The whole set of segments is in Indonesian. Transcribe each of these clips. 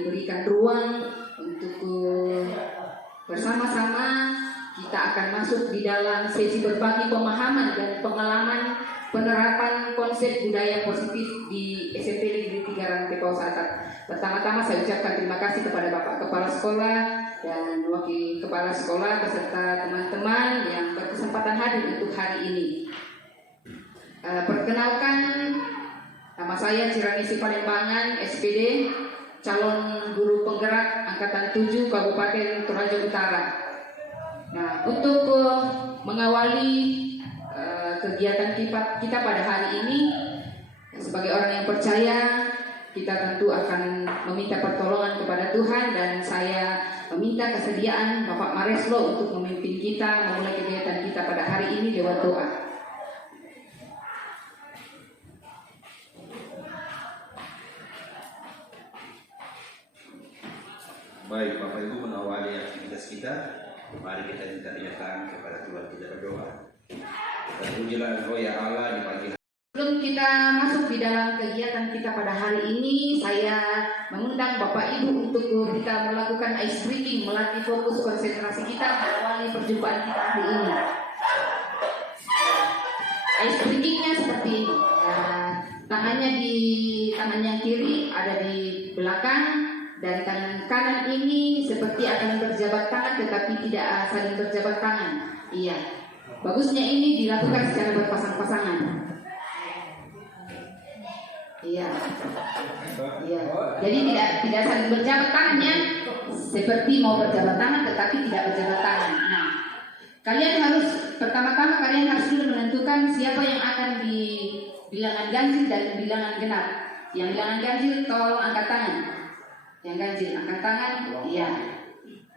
diberikan ruang untuk bersama-sama kita akan masuk di dalam sesi berbagi pemahaman dan pengalaman penerapan konsep budaya positif di SMP Negeri 3 Rantai Paus Atap. Pertama-tama saya ucapkan terima kasih kepada Bapak Kepala Sekolah dan Wakil Kepala Sekolah beserta teman-teman yang berkesempatan hadir untuk hari ini. Perkenalkan, nama saya Ciranisi Palembangan, SPD, calon guru penggerak Angkatan 7 Kabupaten Toraja Utara. Nah, untuk mengawali kegiatan kita pada hari ini, sebagai orang yang percaya, kita tentu akan meminta pertolongan kepada Tuhan, dan saya meminta kesediaan Bapak Mareslo untuk memimpin kita memulai kegiatan kita pada hari ini lewat doa. Baik, Bapak Ibu, mengawali aktivitas kita, mari kita minta kenyatan kepada Tuhan, kita berdoa. Terpujilah Engkau ya Allah di pagi hari. Sebelum kita masuk di dalam kegiatan kita pada hari ini, saya mengundang Bapak Ibu untuk kita melakukan ice breathing, melatih fokus konsentrasi kita mengawali perjumpaan kita hari ini. Ice breathingnya seperti ini. Tangannya di tangan yang kiri ada di belakang, dan tangan kanan ini seperti akan berjabat tangan tetapi tidak saling berjabat tangan. Iya. Bagusnya ini dilakukan secara berpasang-pasangan. Iya. Iya. Jadi tidak saling berjabat tangannya, seperti mau berjabat tangan tetapi tidak berjabat tangan. Nah, kalian harus pertama-tama dulu menentukan siapa yang akan di bilangan ganjil dan bilangan genap. Yang bilangan ganjil tolong angkat tangan. Yang ganjil angkat tangan. Iya.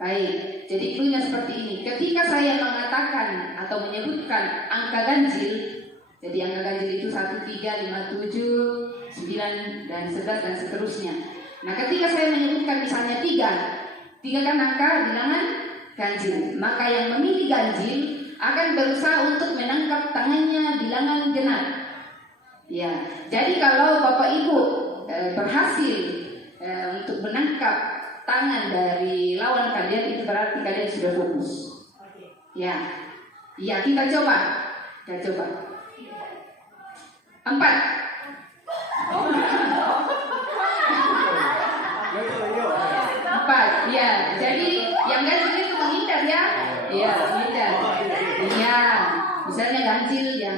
Baik, jadi cluenya seperti ini. Ketika saya mengatakan atau menyebutkan angka ganjil, jadi angka ganjil itu 1, 3, 5, 7, 9, dan 11 dan seterusnya. Nah, ketika saya menyebutkan misalnya 3 kan angka bilangan ganjil. Maka yang memilih ganjil akan berusaha untuk menangkap tangannya bilangan genap. Ya, jadi kalau Bapak Ibu berhasil untuk menangkap tangan dari lawan kalian, itu berarti kalian sudah fokus. Ya, ya kita coba. 4. Ya. Jadi yang ganjil itu menghindar ya. Iya, menghindar. Iya. Misalnya ganjil yang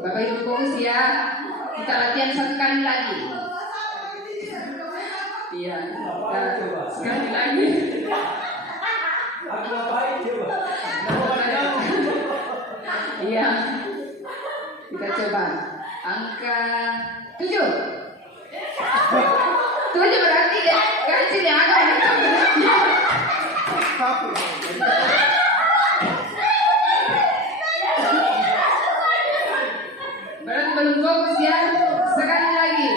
Bapak Ibu fokus ya. Kita latihan 1 kali lagi. Iya. Sekali lagi. Iya. Kita coba. Angka 7. 7 berarti ganjil yang ada. Berarti belum fokus ya. Sekali lagi.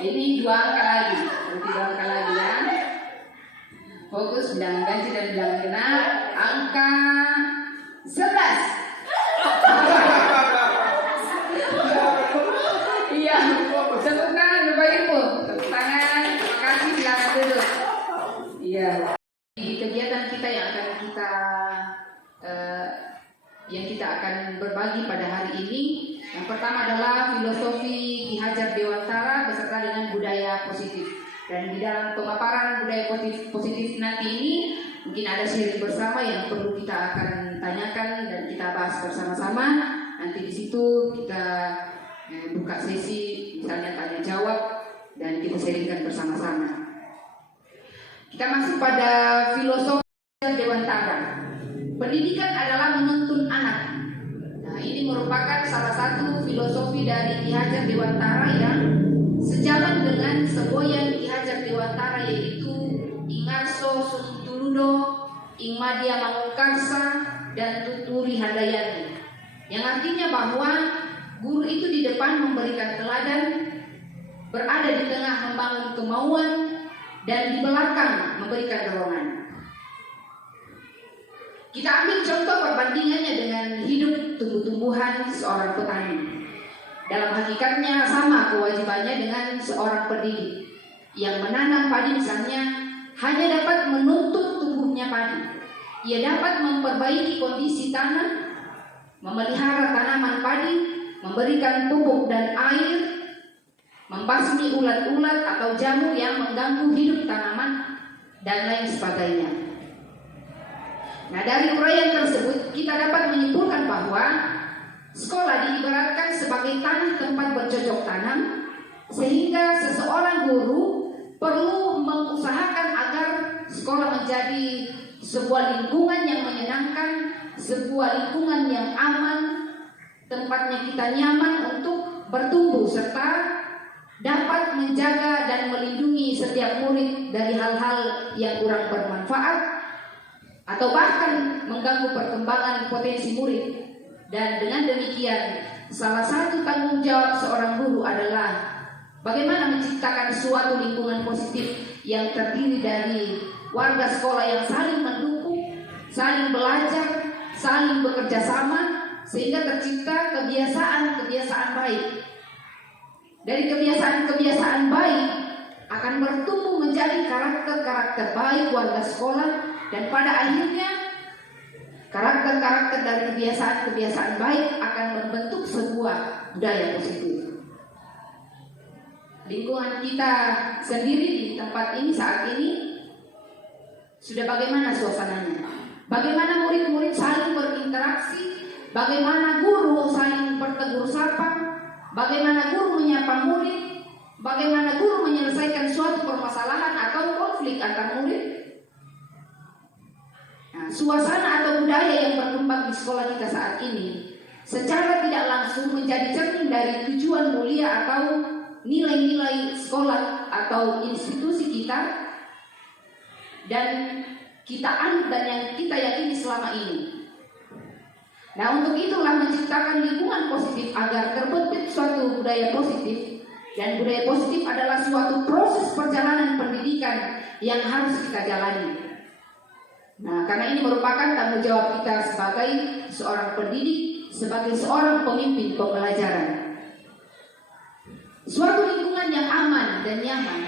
Ini 2 angka lagi. Berarti 2 angka lagi ya. Fokus bilangan ganjil dan bilangan genap. Angka 11. Iya. Tepuk tangan Bapak Ibu. Tepuk tangan. Terima kasih. Silakan duduk. Iya. Di kegiatan kita yang akan berbagi pada hari ini, yang pertama adalah filosofi Ki Hajar Dewantara beserta dengan budaya positif. Dan di dalam pemaparan budaya positif nanti ini mungkin ada sharing bersama yang perlu kita akan tanyakan dan kita bahas bersama-sama. Nanti di situ kita buka sesi misalnya tanya jawab dan kita sharingkan bersama-sama. Kita masuk pada filosofi Dewantara. Pendidikan adalah menuntun anak. Nah, ini merupakan salah satu filosofi dari Ki Hajar Dewantara yang sejalan dengan semboyan Ki Hajar Dewantara, yaitu Ingarso Suntuludo, Ingmadia Mangunkarsa, dan Tuturi Handayani. Yang artinya bahwa guru itu di depan memberikan teladan, berada di tengah membangun kemauan, dan di belakang memberikan dorongan. Kita ambil contoh perbandingannya dengan hidup tumbuh-tumbuhan seorang petani. Dalam hakikatnya sama kewajibannya dengan seorang pendidik. Yang menanam padi misalnya hanya dapat menutup tumbuhnya padi. Ia dapat memperbaiki kondisi tanah, memelihara tanaman padi, memberikan pupuk dan air, membasmi ulat-ulat atau jamur yang mengganggu hidup tanaman, dan lain sebagainya. Nah, dari uraian tersebut kita dapat menyimpulkan bahwa sekolah diibaratkan sebagai tanah tempat bercocok tanam, sehingga seseorang guru perlu mengusahakan agar sekolah menjadi sebuah lingkungan yang menyenangkan, sebuah lingkungan yang aman, tempatnya kita nyaman untuk bertumbuh serta dapat menjaga dan melindungi setiap murid dari hal-hal yang kurang bermanfaat atau bahkan mengganggu perkembangan potensi murid. Dan dengan demikian, salah satu tanggung jawab seorang guru adalah bagaimana menciptakan suatu lingkungan positif yang terdiri dari warga sekolah yang saling mendukung, saling belajar, saling bekerja sama, sehingga tercipta kebiasaan-kebiasaan baik. Dari kebiasaan-kebiasaan baik akan bertumbuh menjadi karakter-karakter baik warga sekolah, dan pada akhirnya karakter-karakter dari kebiasaan-kebiasaan baik akan membentuk sebuah budaya positif. Lingkungan kita sendiri di tempat ini saat ini sudah bagaimana suasananya? Bagaimana murid-murid saling berinteraksi? Bagaimana guru saling bertegur sapa? Bagaimana guru menyapa murid? Bagaimana guru menyelesaikan suatu permasalahan atau konflik antar murid? Nah, suasana atau budaya yang berkembang di sekolah kita saat ini secara tidak langsung menjadi cermin dari tujuan mulia atau nilai-nilai sekolah atau institusi kita, dan kita anut dan yang kita yakini selama ini. Nah, untuk itulah menciptakan lingkungan positif agar terbentuk suatu budaya positif, dan budaya positif adalah suatu proses perjalanan pendidikan yang harus kita jalani. Nah, karena ini merupakan tanggung jawab kita sebagai seorang pendidik, sebagai seorang pemimpin pembelajaran. Suatu lingkungan yang aman dan nyaman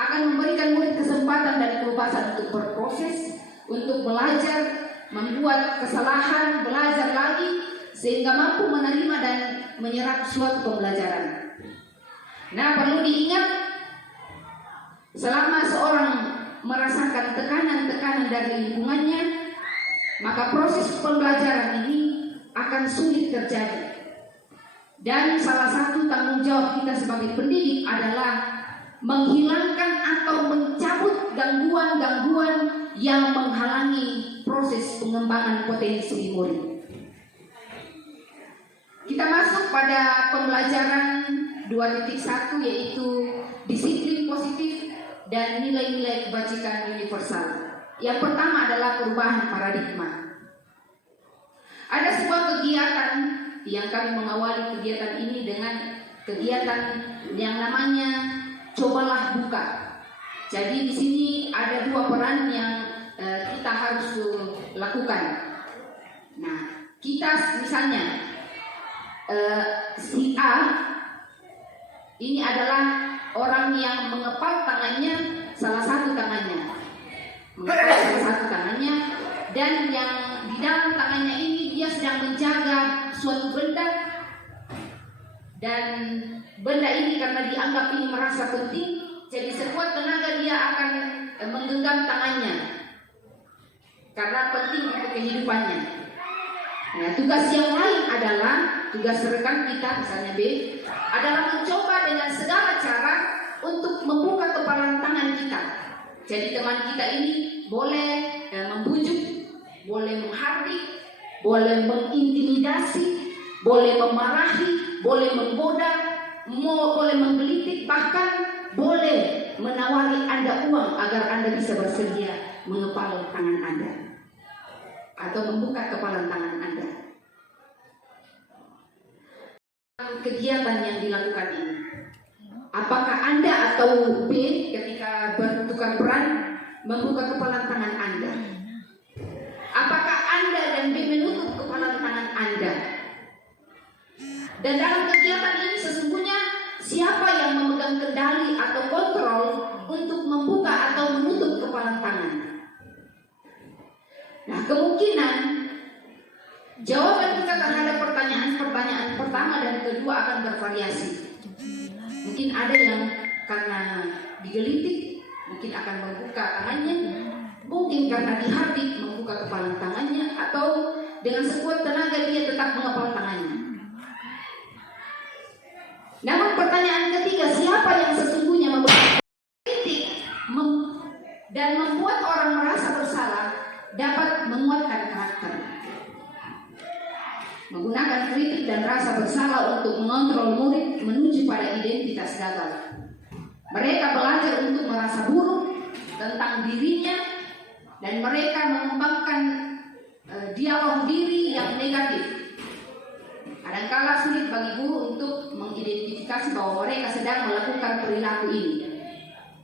akan memberikan murid kesempatan dan kebebasan untuk berproses, untuk belajar, membuat kesalahan, belajar lagi, sehingga mampu menerima dan menyerap suatu pembelajaran. Nah, perlu diingat, selama seorang merasakan tekanan-tekanan dari lingkungannya, maka proses pembelajaran ini akan sulit terjadi. Dan salah satu tanggung jawab kita sebagai pendidik adalah menghilangkan atau mencabut gangguan-gangguan yang menghalangi proses pengembangan potensi murid. Kita masuk pada pembelajaran 2.1, yaitu disiplin positif dan nilai-nilai kebajikan universal. Yang pertama adalah perubahan paradigma. Ada sebuah kegiatan yang kami mengawali kegiatan ini dengan kegiatan yang namanya cobalah buka. Jadi di sini ada dua peran yang kita harus lakukan. Nah, kita misalnya si A ini adalah orang yang mengepal tangannya, salah satu tangannya, dan yang di dalam tangannya ini dia sedang menjaga suatu benda, dan benda ini karena dianggap ini merasa penting, jadi sekuat tenaga dia akan menggenggam tangannya karena penting untuk kehidupannya. Nah, tugas yang lain adalah tugas rekan kita, misalnya B, adalah mencoba dengan segala cara untuk membuka kepalan tangan kita. Jadi teman kita ini boleh membujuk, boleh menghardik, boleh mengintimidasi, boleh memarahi, boleh menggoda, boleh menggelitik, bahkan boleh menawari Anda uang agar Anda bisa bersedia mengepal tangan Anda atau membuka kepalan tangan Anda. Kegiatan yang dilakukan ini, apakah Anda atau B ketika bertukar peran membuka kepalan tangan Anda? Apakah Anda dan B menutup kepalan tangan Anda? Dan dalam kegiatan ini sesungguhnya siapa yang memegang kendali atau kontrol untuk membuka atau menutup kepalan tangan. Nah, kemungkinan jawaban kita terhadap pertanyaan pertama dan kedua akan bervariasi. Mungkin ada yang karena digelitik, mungkin akan membuka tangannya, mungkin karena dihardik membuka kepalan tangannya, atau dengan sekuat tenaga dia tetap mengepal tangannya. Namun pertanyaan ketiga, siapa yang sesungguhnya membuat kritik dan membuat orang merasa bersalah, dapat menguatkan karakter. Menggunakan kritik dan rasa bersalah untuk mengontrol murid menuju pada identitas gagal. Mereka belajar untuk merasa buruk tentang dirinya dan mereka mengembangkan dialog diri yang negatif. Kadangkala sulit bagi guru untuk mengidentifikasi bahwa mereka sedang melakukan perilaku ini,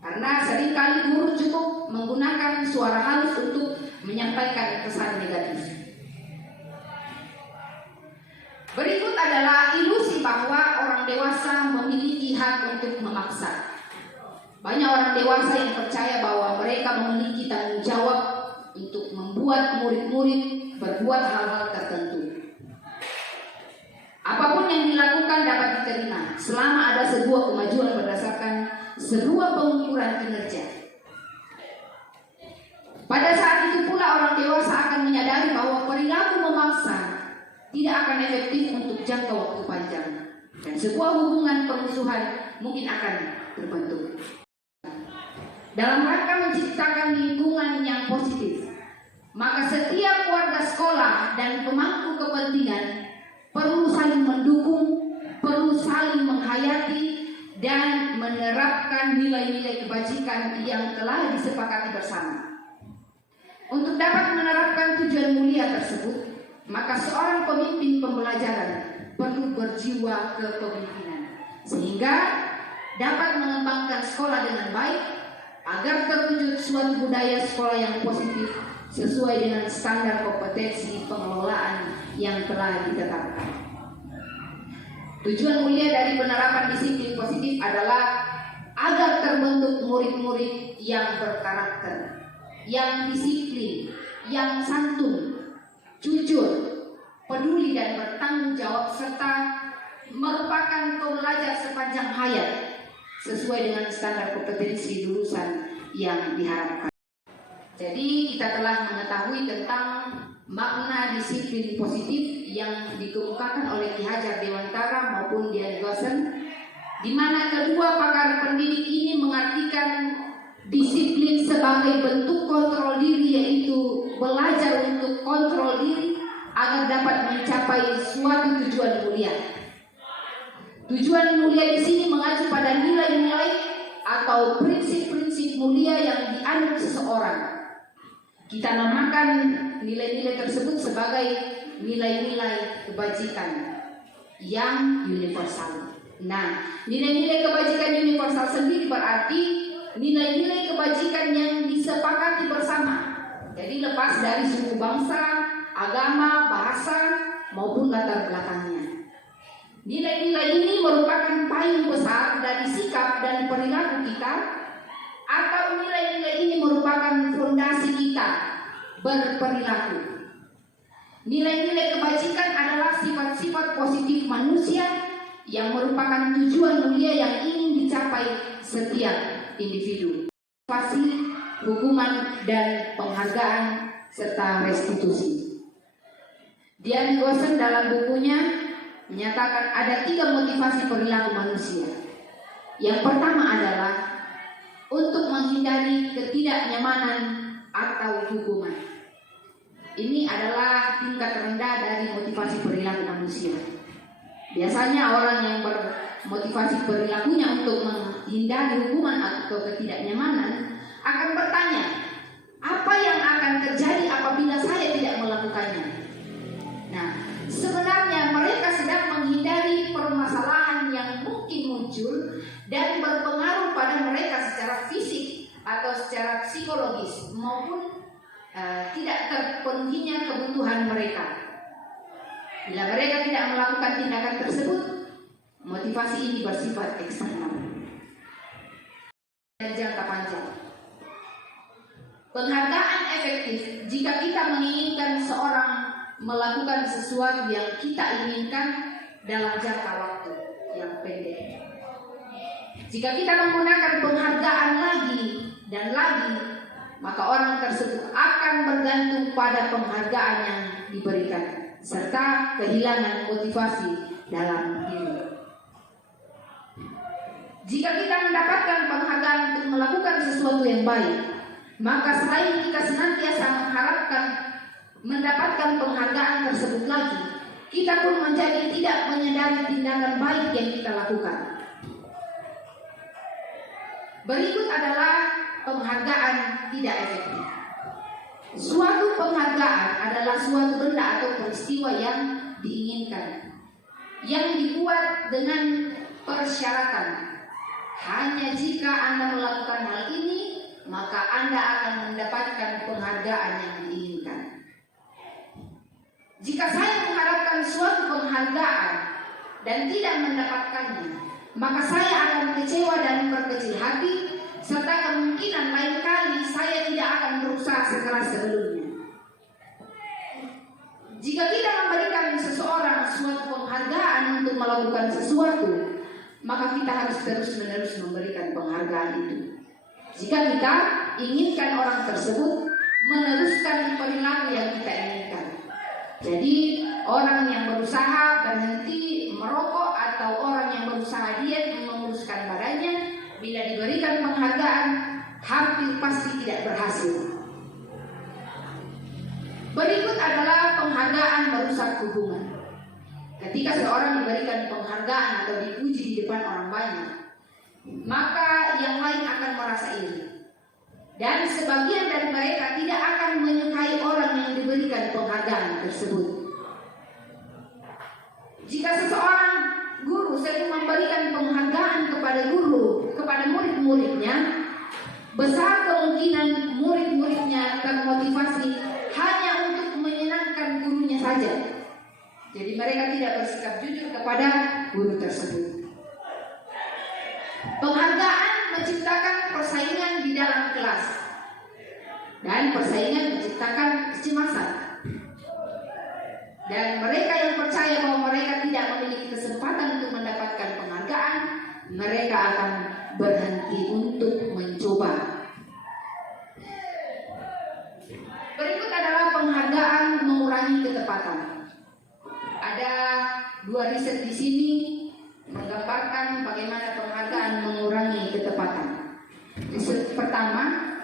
karena seringkali guru cukup menggunakan suara halus untuk menyampaikan pesan negatif. Berikut adalah ilusi bahwa orang dewasa memiliki hak untuk memaksa. Banyak orang dewasa yang percaya bahwa mereka memiliki tanggung jawab untuk membuat murid-murid berbuat hal-hal tertentu. Apapun yang dilakukan dapat diterima selama ada sebuah kemajuan berdasarkan sebuah pengukuran kinerja. Pada saat itu pula orang dewasa akan menyadari bahwa perilaku memaksa tidak akan efektif untuk jangka waktu panjang dan sebuah hubungan permusuhan mungkin akan terbentuk. Dalam rangka menciptakan lingkungan yang positif, maka setiap warga sekolah dan pemangku kepentingan perlu saling mendukung, perlu saling menghayati dan menerapkan nilai-nilai kebajikan yang telah disepakati bersama. Untuk dapat menerapkan tujuan mulia tersebut, maka seorang pemimpin pembelajaran perlu berjiwa kepemimpinan sehingga dapat mengembangkan sekolah dengan baik agar terwujud suatu budaya sekolah yang positif sesuai dengan standar kompetensi pengelolaan yang telah ditetapkan. Tujuan mulia dari penerapan disiplin positif adalah agar terbentuk murid-murid yang berkarakter, yang disiplin, yang santun, jujur, peduli dan bertanggung jawab serta merupakan pembelajar sepanjang hayat sesuai dengan standar kompetensi lulusan yang diharapkan. Jadi kita telah mengetahui tentang makna disiplin positif yang dikemukakan oleh Ki Hajar Dewantara maupun Dian Goosen, di mana kedua pakar pendidik ini mengartikan disiplin sebagai bentuk kontrol diri, yaitu belajar untuk kontrol diri agar dapat mencapai suatu tujuan mulia. Tujuan mulia di sini mengacu pada nilai-nilai atau prinsip-prinsip mulia yang dianut seseorang. Kita namakan nilai-nilai tersebut sebagai nilai-nilai kebajikan yang universal. Nah, nilai-nilai kebajikan universal sendiri berarti nilai-nilai kebajikan yang disepakati bersama. Jadi lepas dari suku bangsa, agama, bahasa, maupun latar belakangnya. Nilai-nilai ini merupakan payung besar dari sikap dan perilaku kita, atau nilai-nilai ini merupakan fondasi kita berperilaku. Nilai-nilai kebajikan adalah sifat-sifat positif manusia yang merupakan tujuan mulia yang ingin dicapai setiap individu. Pasti hukuman dan penghargaan serta restitusi. Dian Goosen dalam bukunya menyatakan ada 3 motivasi perilaku manusia. Yang pertama adalah untuk menghindari ketidaknyamanan atau hukuman. Ini adalah tingkat rendah dari motivasi perilaku manusia. Biasanya orang yang bermotivasi perilakunya untuk menghindari hukuman atau ketidaknyamanan akan bertanya, apa yang akan terjadi apabila saya tidak melakukannya? Nah, sebenarnya mereka sedang menghindari permasalahan yang mungkin muncul dan berpengaruh pada mereka secara fisik atau secara psikologis maupun tidak terpenuhinya kebutuhan mereka. Bila mereka tidak melakukan tindakan tersebut, Motivasi ini bersifat eksternal dan jangka panjang. Penghargaan efektif jika kita menginginkan seorang melakukan sesuatu yang kita inginkan dalam jangka waktu yang pendek. Jika kita menggunakan penghargaan lagi dan lagi, maka orang tersebut akan bergantung pada penghargaan yang diberikan serta kehilangan motivasi dalam diri. Jika kita mendapatkan penghargaan untuk melakukan sesuatu yang baik, maka selain kita senantiasa mengharapkan mendapatkan penghargaan tersebut lagi, kita pun menjadi tidak menyadari tindakan baik yang kita lakukan. Berikut adalah penghargaan tidak efektif. Suatu penghargaan adalah suatu benda atau peristiwa yang diinginkan, yang dibuat dengan persyaratan. Hanya jika Anda melakukan hal ini, maka Anda akan mendapatkan penghargaan yang diinginkan. Jika saya mengharapkan suatu penghargaan dan tidak mendapatkannya, maka saya akan kecewa dan berkecil hati, serta kemungkinan lain kali saya tidak akan berusaha sekeras sebelumnya. Jika kita memberikan seseorang suatu penghargaan untuk melakukan sesuatu, maka kita harus terus-menerus memberikan penghargaan itu. Jika kita inginkan orang tersebut meneruskan perilaku yang kita inginkan. Jadi orang yang berusaha berhenti merokok atau orang yang berusaha diet menguruskan badannya, bila diberikan penghargaan hampir pasti tidak berhasil. Berikut adalah penghargaan merusak hubungan. Ketika seorang diberikan penghargaan atau dipuji di depan orang banyak, maka yang lain akan merasa iri. Dan sebagian dari mereka tidak akan menyukai orang yang diberikan penghargaan tersebut. Jika seseorang guru sering memberikan penghargaan kepada murid-muridnya, besar kemungkinan murid-muridnya termotivasi hanya untuk menyenangkan gurunya saja. Jadi mereka tidak bersikap jujur kepada guru tersebut. Penghargaan menciptakan persaingan di dalam kelas, dan persaingan menciptakan kecemasan. Dan mereka yang percaya bahwa mereka tidak memiliki kesempatan untuk mendapatkan penghargaan, mereka akan berhenti untuk mencoba. Berikut adalah penghargaan mengurangi ketepatan. Ada 2 riset di sini menggambarkan bagaimana penghargaan mengurangi ketepatan. Riset pertama,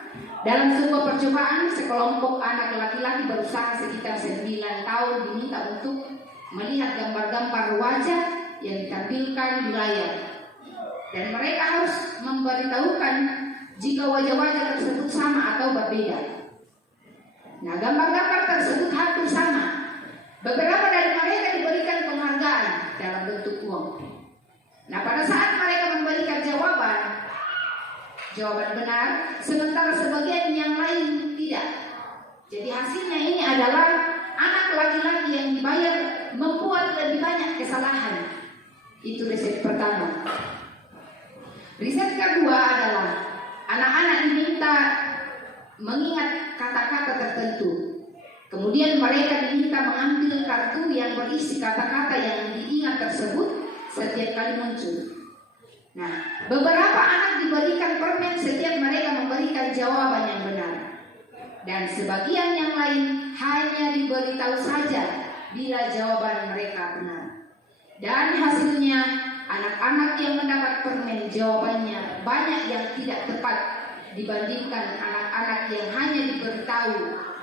dalam sebuah percobaan, sekelompok anak laki-laki berusaha sekitar 9 tahun diminta untuk melihat gambar-gambar wajah yang ditampilkan di layar. Dan mereka harus memberitahukan jika wajah-wajah tersebut sama atau berbeda. Nah, gambar-gambar tersebut hampir sama. Beberapa dari mereka diberikan penghargaan dalam bentuk uang. Nah, pada saat mereka memberikan jawaban benar, sementara sebagian yang lain tidak. Jadi hasilnya ini adalah anak laki-laki yang dibayar membuat lebih banyak kesalahan. Itu riset pertama. Riset kedua adalah anak-anak diminta mengingat kata-kata tertentu. Kemudian mereka diminta mengambil kartu yang berisi kata-kata yang diingat tersebut setiap kali muncul. Nah, beberapa anak diberikan permen setiap mereka memberikan jawaban yang benar. Dan sebagian yang lain hanya diberitahu saja bila jawaban mereka benar. Dan hasilnya, anak-anak yang mendapat permen jawabannya banyak yang tidak tepat dibandingkan anak-anak yang hanya diberitahu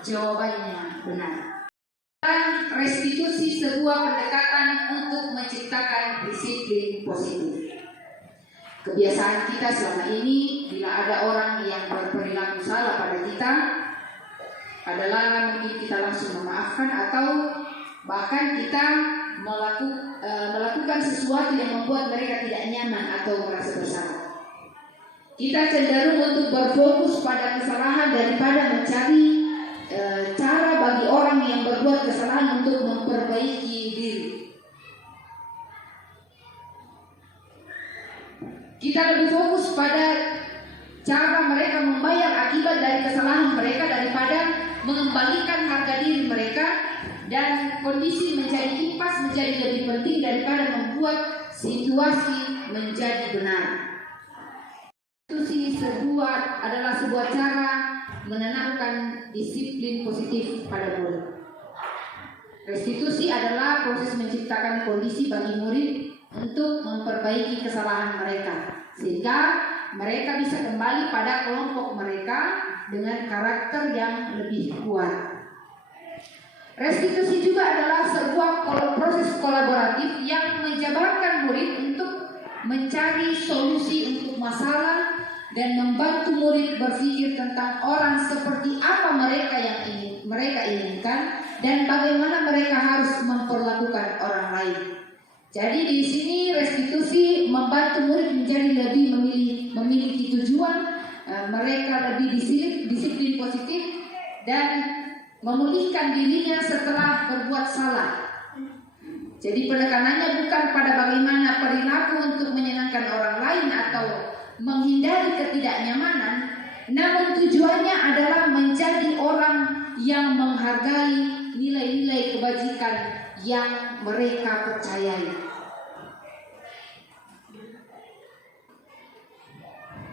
jawabannya benar. Dan restitusi sebuah pendekatan untuk menciptakan disiplin positif. Kebiasaan kita selama ini, bila ada orang yang berperilaku salah pada kita, adalah mungkin kita langsung memaafkan atau bahkan kita melakukan sesuatu yang membuat mereka tidak nyaman atau merasa bersalah. Kita cenderung untuk berfokus pada kesalahan daripada mencari cara bagi orang yang berbuat kesalahan untuk memperbaiki diri. Kita lebih fokus pada cara mereka membayar akibat dari kesalahan mereka daripada mengembalikan harga diri mereka, dan kondisi menjadi impas menjadi lebih penting daripada membuat situasi menjadi benar. Restitusi adalah sebuah cara menanamkan disiplin positif pada murid. Restitusi adalah proses menciptakan kondisi bagi murid untuk memperbaiki kesalahan mereka, sehingga mereka bisa kembali pada kelompok mereka dengan karakter yang lebih kuat. Restitusi juga adalah sebuah proses kolaboratif yang menjabarkan murid untuk mencari solusi untuk masalah dan membantu murid berpikir tentang orang seperti apa mereka inginkan dan bagaimana mereka harus memperlakukan orang lain. Jadi di sini restitusi membantu murid menjadi lebih memiliki tujuan, mereka lebih disiplin positif dan memulihkan dirinya setelah berbuat salah. Jadi penekanannya bukan pada bagaimana perilaku untuk menyenangkan orang lain atau menghindari ketidaknyamanan, namun tujuannya adalah menjadi orang yang menghargai nilai-nilai kebajikan yang mereka percayai.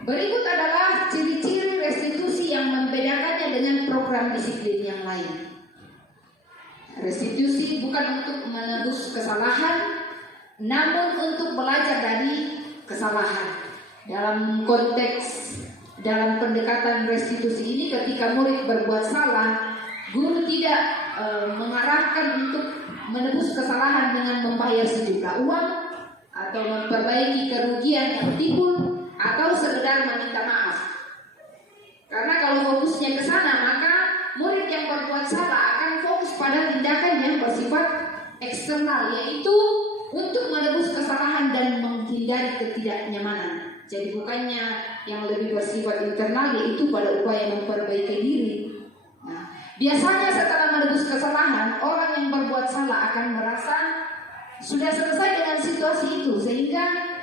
Berikut adalah ciri-ciri restitusi yang membedakannya dengan program disiplin yang lain. Restitusi bukan untuk menebus kesalahan, namun untuk belajar dari kesalahan. Dalam pendekatan restitusi ini, ketika murid berbuat salah, guru tidak mengarahkan untuk menebus kesalahan dengan membayar sejumlah uang atau memperbaiki kerugian yang timbul atau sekedar meminta maaf. Karena kalau fokusnya ke sana, maka murid yang berbuat salah akan fokus pada tindakan yang bersifat eksternal, yaitu untuk menebus kesalahan dan menghindari ketidaknyamanan. Jadi bukannya yang lebih bersifat internal, yaitu pada upaya memperbaiki diri. Nah, biasanya setelah menebus kesalahan, orang yang berbuat salah akan merasa sudah selesai dengan situasi itu, sehingga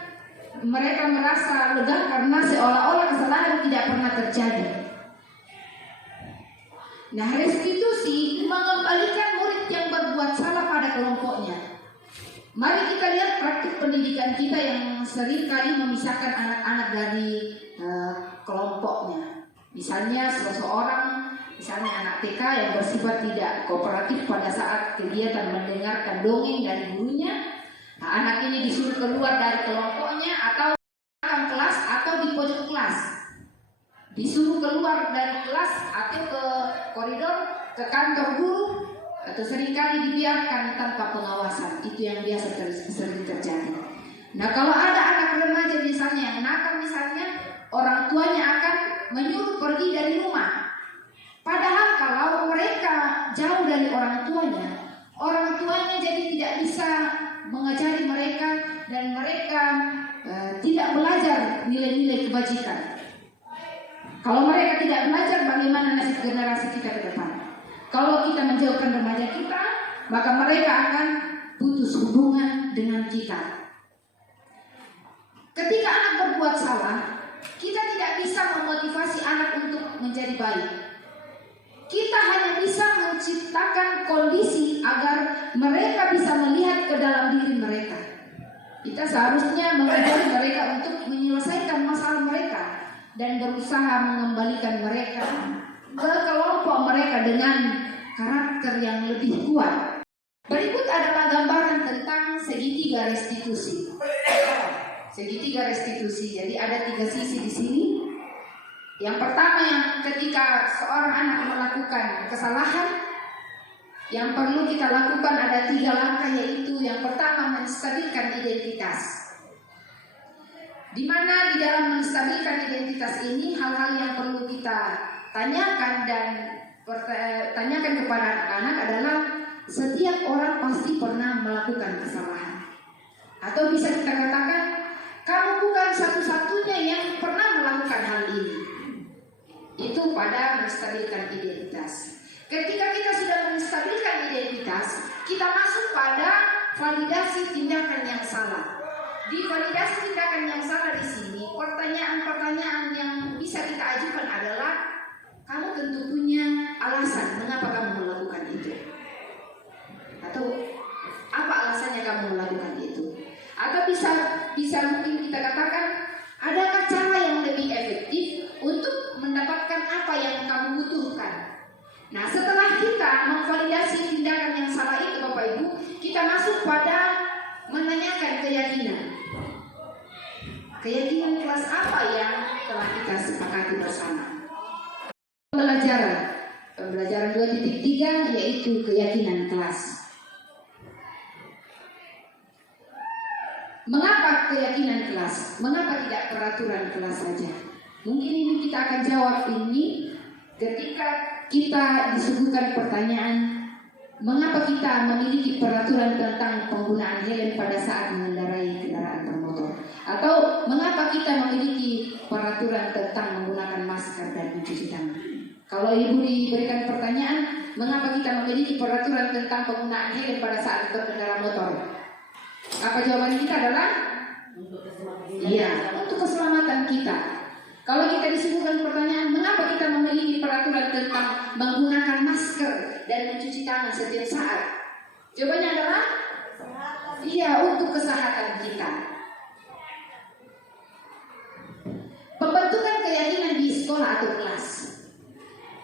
mereka merasa lega karena seolah-olah kesalahan tidak pernah terjadi. Nah, restitusi mengembalikan murid yang berbuat salah pada kelompoknya. Mari kita lihat praktik pendidikan kita yang sering kali memisahkan anak-anak dari kelompoknya. Misalnya anak TK yang bersifat tidak kooperatif pada saat kegiatan mendengarkan dongeng dari gurunya. Nah, anak ini disuruh keluar dari kelompoknya atau dalam kelas atau di pojok kelas. Disuruh keluar dari kelas atau ke koridor, ke kantor guru, atau seringkali dibiarkan tanpa pengawasan. Itu yang biasa sering terjadi. Nah, kalau ada anak remaja misalnya yang nakal misalnya, orang tuanya akan menyuruh pergi dari rumah. Padahal kalau mereka jauh dari orang tuanya jadi tidak bisa mengajari mereka dan mereka tidak belajar nilai-nilai kebajikan. Kalau mereka tidak belajar, bagaimana nasib generasi kita ke depan? Kalau kita menjauhkan remaja kita, maka mereka akan putus hubungan dengan kita. Ketika anak berbuat salah, kita tidak bisa memotivasi anak untuk menjadi baik. Kita hanya bisa menciptakan kondisi agar mereka bisa melihat ke dalam diri mereka. Kita seharusnya mengajari mereka untuk menyelesaikan masalah mereka dan berusaha mengembalikan mereka ke kelompok mereka dengan karakter yang lebih kuat. Berikut adalah gambaran tentang segitiga restitusi. Segitiga restitusi. Jadi ada 3 sisi di sini. Yang pertama, yang ketika seorang anak melakukan kesalahan, yang perlu kita lakukan ada 3 langkah, yaitu yang pertama menstabilkan identitas. Di mana di dalam menstabilkan identitas ini hal-hal yang perlu kita tanyakan dan tanyakan kepada anak-anak adalah setiap orang pasti pernah melakukan kesalahan. Atau bisa kita katakan, kamu bukan satu-satunya yang pernah melakukan hal ini. Itu pada menstabilkan identitas. Ketika kita sudah menstabilkan identitas, kita masuk pada validasi tindakan yang salah. Di validasi tindakan yang salah di sini, pertanyaan-pertanyaan yang bisa kita ajukan adalah, kamu tentu punya alasan mengapa kamu melakukan itu, atau apa alasannya kamu melakukan itu, atau bisa mungkin kita katakan, adakah cara yang lebih efektif untuk mendapatkan apa yang kamu butuhkan. Nah, setelah kita memvalidasi tindakan yang salah itu, Bapak Ibu, kita masuk pada menanyakan keyakinan. Keyakinan kelas apa yang telah kita sepakati bersama. Pembelajaran 2.3 yaitu keyakinan kelas. Mengapa keyakinan kelas? Mengapa tidak peraturan kelas saja? Mungkin ini kita akan jawab ini ketika kita disuguhkan pertanyaan, mengapa kita memiliki peraturan tentang penggunaan helm pada saat mengendarai kendaraan bermotor? Atau mengapa kita memiliki peraturan tentang menggunakan masker dan mencuci tangan? Kalau Ibu diberikan pertanyaan, mengapa kita memiliki peraturan tentang penggunaan helm pada saat berkendara motor? Apa jawaban kita adalah? Iya, untuk keselamatan kita. Kalau kita disuguhkan pertanyaan, mengapa kita memiliki peraturan tentang menggunakan masker dan mencuci tangan setiap saat? Jawabannya adalah, iya, untuk kesehatan kita. Pembentukan keyakinan di sekolah atau kelas.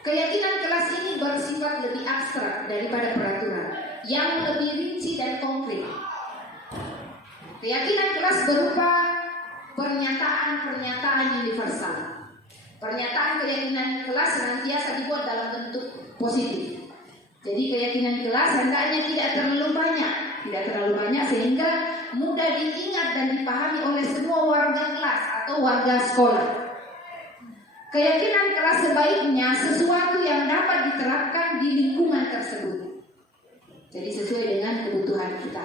Keyakinan kelas ini bersifat lebih abstrak daripada peraturan, yang lebih rinci dan konkret. Keyakinan kelas berupa pernyataan-pernyataan universal. Pernyataan keyakinan kelas senantiasa dibuat dalam bentuk positif. Jadi keyakinan kelas hendaknya tidak terlalu banyak sehingga mudah diingat dan dipahami oleh semua warga kelas atau warga sekolah. Keyakinan kelas sebaiknya sesuatu yang dapat diterapkan di lingkungan tersebut. Jadi sesuai dengan kebutuhan kita.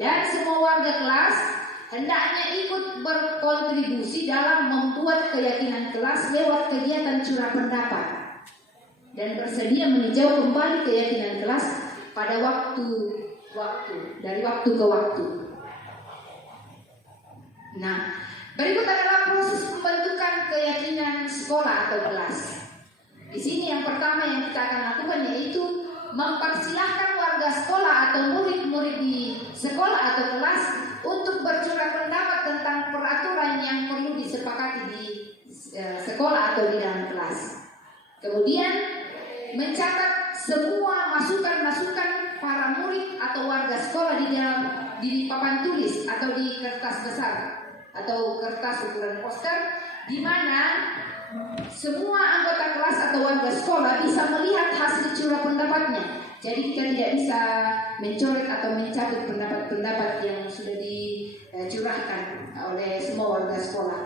Dan semua warga kelas hendaknya ikut berkontribusi dalam membuat keyakinan kelas lewat kegiatan curah pendapat dan bersedia meninjau kembali keyakinan kelas pada dari waktu ke waktu. Nah, berikut adalah proses pembentukan keyakinan sekolah atau kelas. Di sini yang pertama yang kita akan lakukan yaitu mempersilahkan warga sekolah atau murid-murid di sekolah atau kelas untuk bercurah pendapat tentang peraturan yang perlu disepakati di sekolah atau di dalam kelas. Kemudian mencatat semua masukan-masukan para murid atau warga sekolah di papan tulis atau di kertas besar atau kertas ukuran poster, di mana semua anggota kelas atau warga sekolah bisa melihat hasil curah pendapatnya. Jadi kita tidak bisa mencoret atau mencabut pendapat-pendapat yang sudah dicurahkan oleh semua warga sekolah.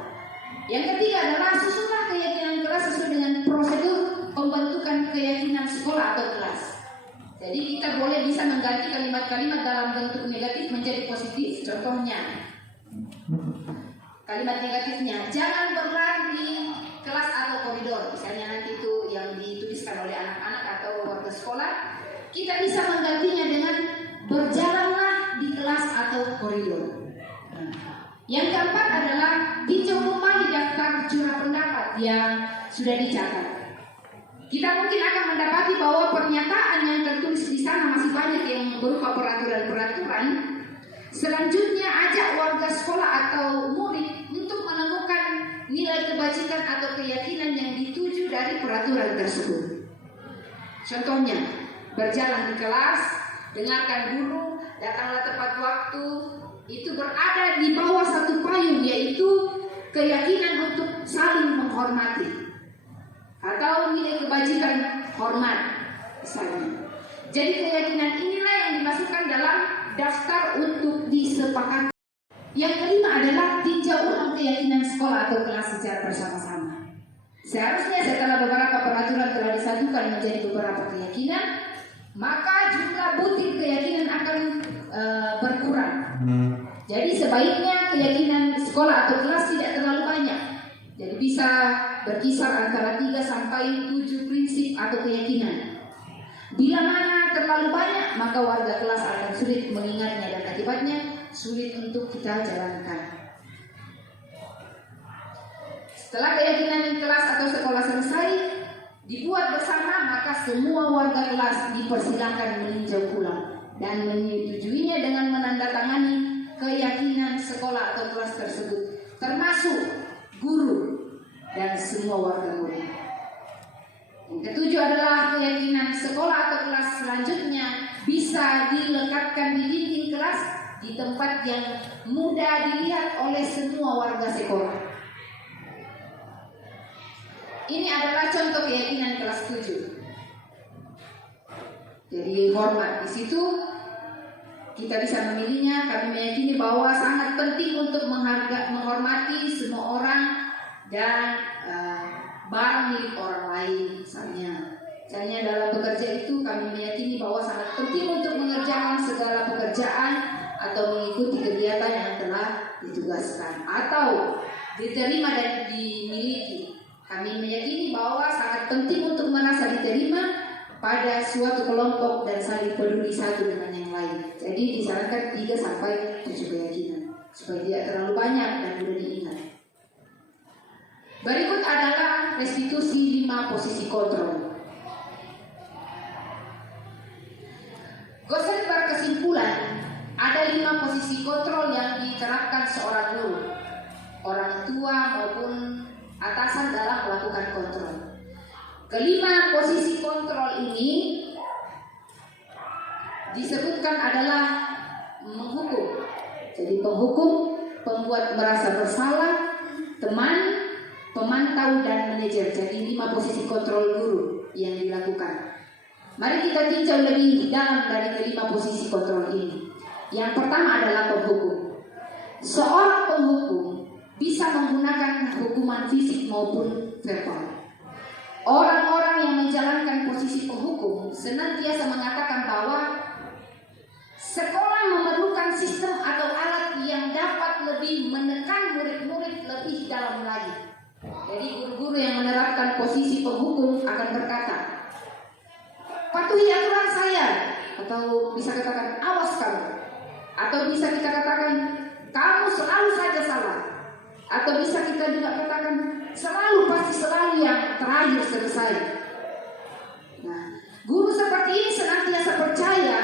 Yang ketiga adalah susunlah keyakinan kelas sesuai dengan prosedur pembentukan keyakinan sekolah atau kelas. Jadi kita boleh bisa mengganti kalimat-kalimat dalam bentuk negatif menjadi positif. Contohnya, kalimat negatifnya, jangan berlari di kelas atau koridor. Misalnya nanti itu yang dituliskan oleh anak-anak atau warga sekolah. Kita bisa menggantinya dengan berjalanlah di kelas atau koridor. Yang keempat adalah tinjau kembali daftar curah pendapat yang sudah dicatat. Kita mungkin akan mendapati bahwa pernyataan yang tertulis di sana masih banyak yang berupa peraturan-peraturan. Selanjutnya ajak warga sekolah atau murid untuk menemukan nilai kebajikan atau keyakinan yang dituju dari peraturan tersebut. Contohnya, berjalan di kelas, dengarkan guru, datanglah tepat waktu, itu berada di bawah satu payung, yaitu keyakinan untuk saling menghormati atau nilai kebajikan hormat misalnya. Jadi keyakinan inilah yang dimasukkan dalam daftar untuk disepakati. Yang kelima adalah tinjau ulang keyakinan sekolah atau kelas secara bersama-sama. Seharusnya setelah beberapa peraturan telah disajukan menjadi beberapa keyakinan, maka jumlah butir keyakinan akan berkurang. Jadi sebaiknya keyakinan sekolah atau kelas tidak terlalu banyak. Jadi bisa berkisar antara 3 sampai 7 prinsip atau keyakinan. Bila mana terlalu banyak, maka warga kelas akan sulit mengingatnya dan akibatnya sulit untuk kita jalankan. Setelah keyakinan kelas atau sekolah selesai dibuat bersama, maka semua warga kelas dipersilakan meninjau pulang dan menyetujuinya dengan menandatangani keyakinan sekolah atau kelas tersebut, termasuk guru dan semua warga murid. Yang ketujuh adalah keyakinan sekolah atau kelas selanjutnya bisa dilekatkan di dinding kelas di tempat yang mudah dilihat oleh semua warga sekolah. Ini adalah contoh keyakinan kelas 7. Jadi hormat di situ kita bisa memilihnya. Kami meyakini bahwa sangat penting untuk menghormati semua orang dan barang milik orang lain. Misalnya dalam bekerja itu kami meyakini bahwa sangat penting untuk mengerjakan segala pekerjaan atau mengikuti kegiatan yang telah ditugaskan atau diterima dan dimiliki. Kami meyakini bahwa sangat penting untuk merasa diterima pada suatu kelompok dan saling peduli satu dengan yang lain. Jadi disarankan 3 sampai 7 keyakinan supaya tidak terlalu banyak dan mudah diingat. Berikut adalah restitusi 5 posisi kontrol. Gosen berkesimpulan ada 5 posisi kontrol yang diterapkan seorang guru, orang tua maupun atasan dalam melakukan kontrol. Kelima posisi kontrol ini disebutkan adalah menghukum. Jadi penghukum, pembuat merasa bersalah, teman, pemantau dan manajer. Jadi 5 posisi kontrol guru yang dilakukan. Mari kita tinjau lebih dalam dari kelima posisi kontrol ini. Yang pertama adalah penghukum. Seorang penghukum bisa menggunakan hukuman fisik maupun verbal. Orang-orang yang menjalankan posisi penghukum senantiasa mengatakan bahwa sekolah memerlukan sistem atau alat yang dapat lebih menekan murid-murid lebih dalam lagi. Jadi guru-guru yang menerapkan posisi penghukum akan berkata, patuhi aturan saya, atau bisa katakan awas kamu, atau bisa kita katakan kamu selalu saja salah, atau bisa kita juga katakan pasti selalu yang terakhir selesai. Nah, guru seperti ini senantiasa percaya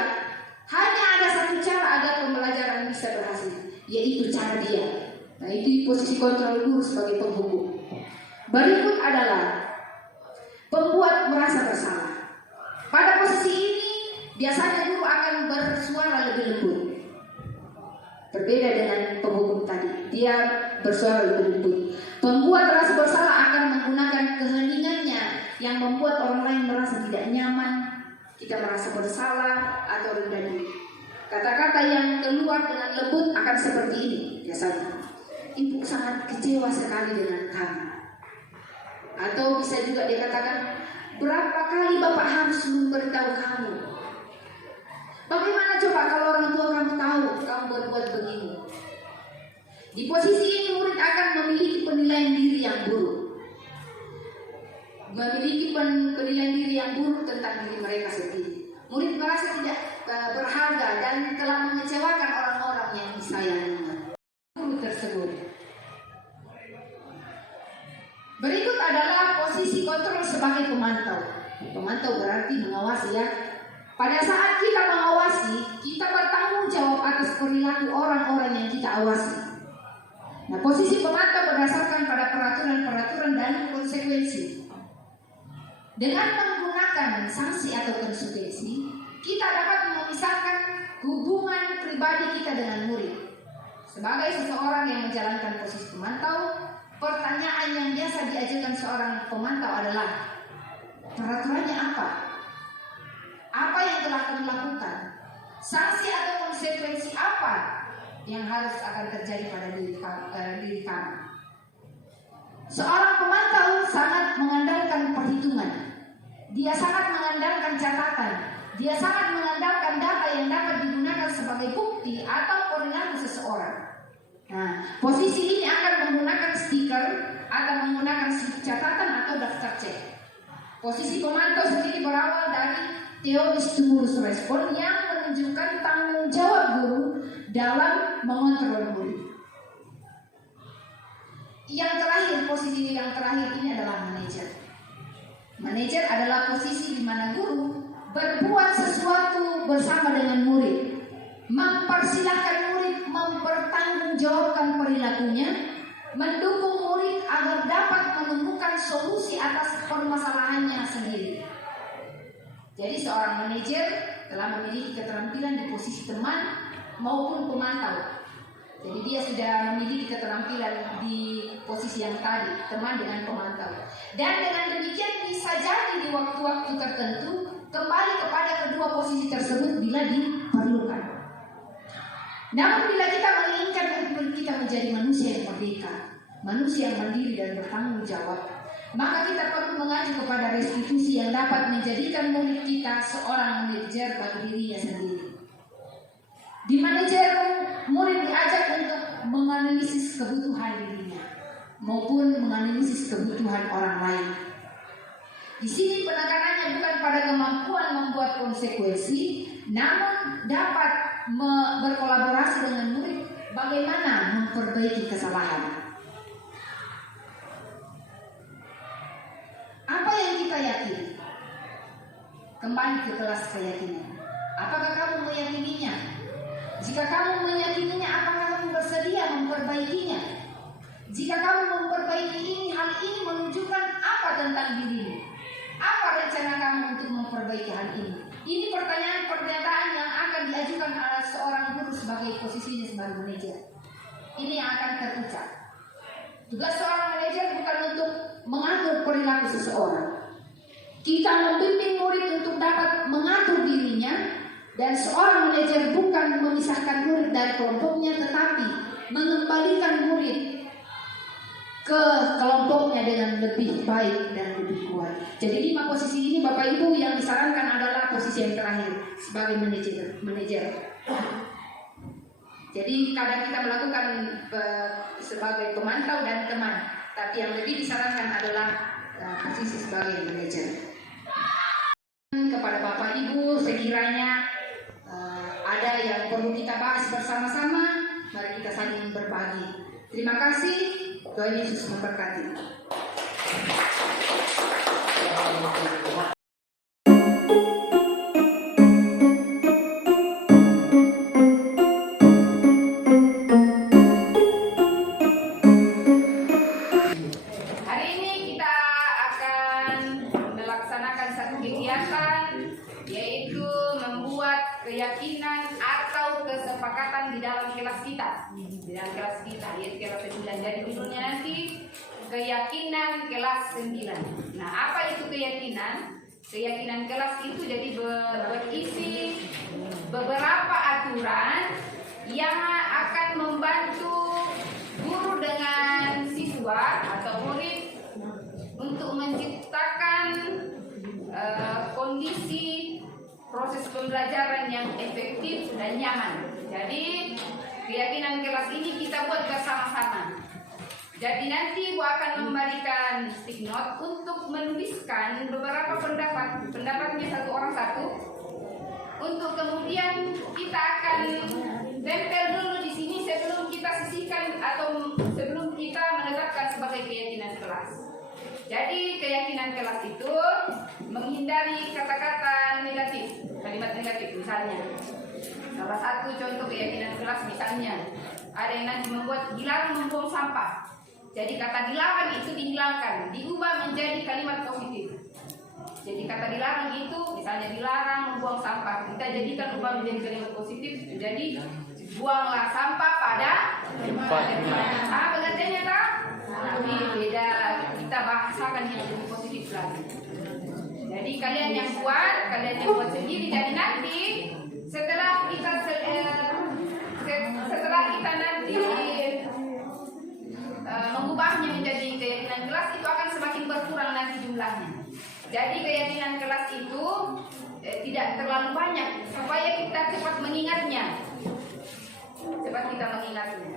hanya ada satu cara agar pembelajaran bisa berhasil, yaitu cara dia. Nah, itu posisi kontrol guru sebagai penghukum. Berikut adalah pembuat merasa bersalah. Pada posisi ini biasanya guru akan bersuara lebih lembut. Berbeda dengan penghukum tadi, dia bersuara lebih lembut. Pembuat rasa bersalah akan menggunakan keheningannya yang membuat orang lain merasa tidak nyaman, kita merasa bersalah atau rendah diri. Kata-kata yang keluar dengan lembut akan seperti ini biasanya. Ibu sangat kecewa sekali dengan kamu. Atau bisa juga dikatakan, berapa kali Bapak harus memberitahu kamu? Bagaimana coba kalau orang tua kamu tahu kamu berbuat begini? Di posisi ini murid akan memiliki penilaian diri yang buruk. Memiliki penilaian diri yang buruk tentang diri mereka sendiri. Murid merasa tidak berharga dan telah mengecewakan orang-orang yang disayanginya. Guru tersebut. Berikut adalah posisi kontrol sebagai pemantau. Pemantau berarti mengawasi ya. Pada saat kita mengawasi, kita bertanggung jawab atas perilaku orang-orang yang kita awasi. Nah, posisi pemantau berdasarkan pada peraturan-peraturan dan konsekuensi. Dengan menggunakan sanksi atau konsekuensi, kita dapat memisahkan hubungan pribadi kita dengan murid. Sebagai seseorang yang menjalankan posisi pemantau, pertanyaan yang biasa diajukan seorang pemantau adalah, peraturannya apa? Apa yang telah kamu lakukan? Sanksi atau konsekuensi apa yang harus akan terjadi pada diri kamu? Seorang pemantau sangat mengandalkan perhitungan. Dia sangat mengandalkan catatan. Dia sangat mengandalkan data yang dapat digunakan sebagai bukti atau perilaku seseorang. Nah, posisi ini akan menggunakan stiker atau menggunakan catatan atau daftar cek. Posisi pemantau sendiri berawal dari teori stimulus respon yang menunjukkan tanggung jawab guru dalam mengontrol murid. Yang terakhir, posisi yang terakhir ini adalah manajer. Manajer adalah posisi di mana guru berbuat sesuatu bersama dengan murid, mempersilahkan murid mempertanggungjawabkan perilakunya, mendukung murid agar dapat menemukan solusi atas permasalahannya sendiri. Jadi seorang manajer telah memiliki keterampilan di posisi teman maupun pemantau. Jadi dia sudah memiliki keterampilan di posisi yang tadi, teman dengan pemantau. Dan dengan demikian bisa jadi di waktu-waktu tertentu kembali kepada kedua posisi tersebut bila diperlukan. Namun bila kita menginginkan murid kita menjadi manusia yang merdeka, manusia yang mandiri dan bertanggung jawab, maka kita perlu mengacu kepada restitusi yang dapat menjadikan murid kita seorang manajer bagi dirinya sendiri. Di manajer, murid diajak untuk menganalisis kebutuhan dirinya maupun menganalisis kebutuhan orang lain. Di sini penekanannya bukan pada kemampuan membuat konsekuensi, namun dapat berkolaborasi dengan murid bagaimana memperbaiki kesalahan. Apa yang kita yakini? Kembali ke kelas keyakinan. Apakah kamu meyakininya? Jika kamu meyakininya, apakah kamu bersedia memperbaikinya? Jika kamu memperbaiki ini, hal ini menunjukkan apa tentang dirimu? Apa rencana kamu untuk memperbaiki hal ini? Ini pertanyaan-pernyataan yang akan diajukan oleh seorang guru sebagai posisinya sebagai manajer. Ini yang akan terucap. Tugas seorang manajer bukan untuk mengatur perilaku seseorang. Kita membimbing murid untuk dapat mengatur dirinya, dan seorang manajer bukan memisahkan murid dari kelompoknya, tetapi mengembalikan murid ke kelompoknya dengan lebih baik dan lebih kuat. Jadi 5 posisi ini Bapak Ibu yang disarankan adalah posisi yang terakhir sebagai manajer. Jadi kadang kita melakukan sebagai pemantau dan teman, tapi yang lebih disarankan adalah posisi sebagai manajer. Kepada Bapak Ibu, sekiranya ada yang perlu kita bahas bersama-sama, mari kita saling berbagi. Terima kasih, Tuhan Yesus memberkati. Hari ini kita akan melaksanakan satu kegiatan, yaitu membuat keyakinan atau kesepakatan di dalam kelas kita. Di dalam kelas kita, yaitu kelas 9. Jadi judulnya nanti keyakinan kelas 9. Nah, apa itu keyakinan? Keyakinan kelas itu jadi berisi beberapa aturan yang akan membantu guru dengan siswa atau murid untuk menciptakan kondisi proses pembelajaran yang efektif dan nyaman. Jadi keyakinan kelas ini kita buat bersama-sama. Jadi nanti Bu akan memberikan stick note untuk menuliskan beberapa pendapatnya satu orang satu. Untuk kemudian kita akan tempel dulu di sini sebelum kita sisihkan atau sebelum kita menetapkan sebagai keyakinan kelas. Jadi keyakinan kelas itu menghindari kata-kata negatif, kalimat negatif misalnya. Salah satu contoh keyakinan kelas misalnya ada yang nanti membuat dilarang membuang sampah. Jadi kata dilarang itu dihilangkan, diubah menjadi kalimat positif. Jadi kata dilarang itu misalnya dilarang membuang sampah, kita jadikan ubah menjadi kalimat positif. Jadi buanglah sampah pada tempatnya. Pengertiannya tak? Tapi beda, kita bahasakan yang lebih positif lagi. Jadi kalian yang buat sendiri. Jadi nanti setelah kita nanti mengubahnya menjadi keyakinan kelas, itu akan semakin berkurang nanti jumlahnya. Jadi keyakinan kelas itu tidak terlalu banyak supaya kita cepat mengingatnya.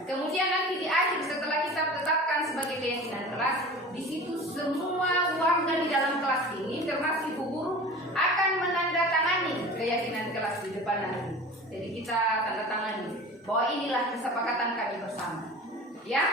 Kemudian nanti di akhir setelah kita tetapkan sebagai keyakinan kelas, di situ semua warga di dalam kelas ini termasuk guru akan menandatangani keyakinan kelas di depan nanti. Jadi kita tanda tangani. bahwa inilah kesepakatan kami bersama. Ya.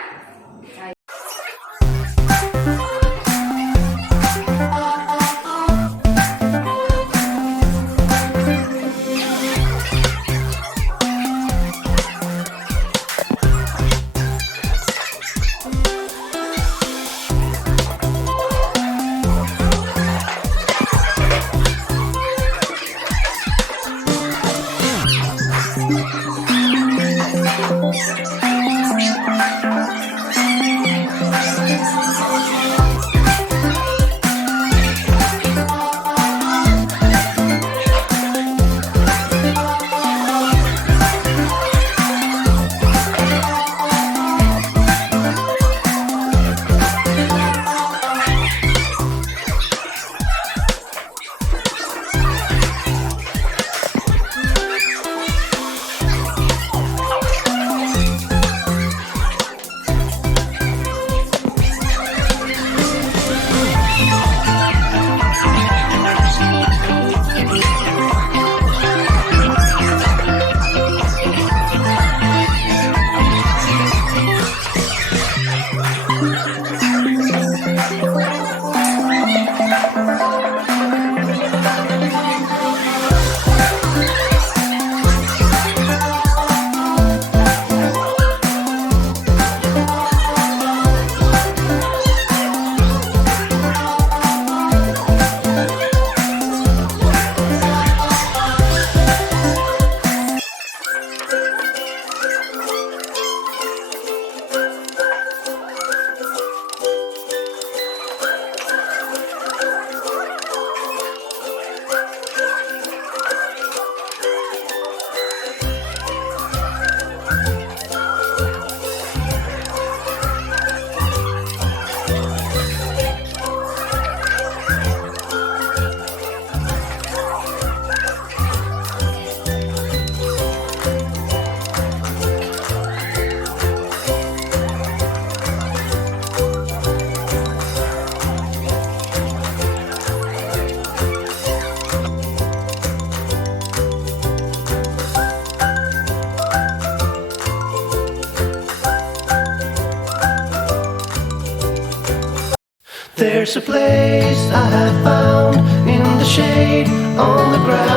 There's a place I have found in the shade on the ground.